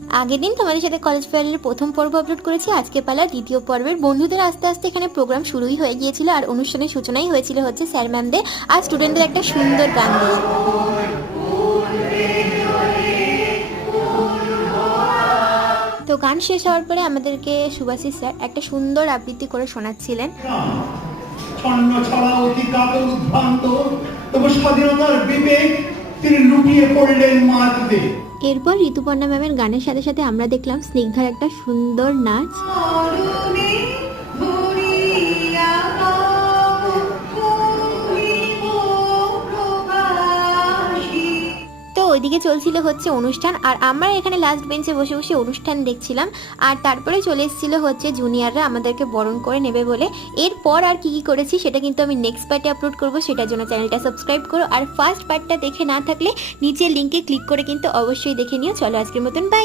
আগের দিন তোমাদের সাথে কলেজ ফেয়ারের প্রথম পর্ব আপলোড করেছি, আজকে পালা দ্বিতীয় পর্বের। বন্ধুদের আস্তে আস্তে এখানে প্রোগ্রাম শুরুই হয়ে গিয়েছিল আর অনুষ্ঠানের সূচনাই হয়েছিল হচ্ছে স্যার ম্যামদের আর স্টুডেন্টদের একটা সুন্দর গান দিয়ে। তো গান শেষ হওয়ার পরে আমাদেরকে সুভাষিস স্যার একটা সুন্দর আবৃত্তি করে শোনাচ্ছিলেন। ছন্ন ছড়া অতি কালো উদ্ভ্রান্ত তবু স্বাধীনতার বিবেক তিনি লুটিয়ে পড়লেন মাটিতে। এরপর ঋতুপর্ণা ম্যামের গানের সাথে সাথে আমরা দেখলাম স্নিগ্ধার একটা সুন্দর নাচ। তো ওইদিকে চলছিল হচ্ছে অনুষ্ঠান আর আমরা এখানে লাস্ট বেঞ্চে বসে বসে অনুষ্ঠান দেখছিলাম। আর তারপরে চলে এসেছিল হচ্ছে জুনিয়ররা আমাদেরকে বরণ করে নেবে বলে। এরপর আর কি কি করেছি সেটা কিন্তু আমি নেক্সট পার্টে আপলোড করবো, সেটার জন্য চ্যানেলটা সাবস্ক্রাইব করো। আর ফার্স্ট পার্টটা দেখে না থাকলে নিচের লিঙ্কে ক্লিক করে কিন্তু অবশ্যই দেখে নিও। চলো আজকের মতন বাই।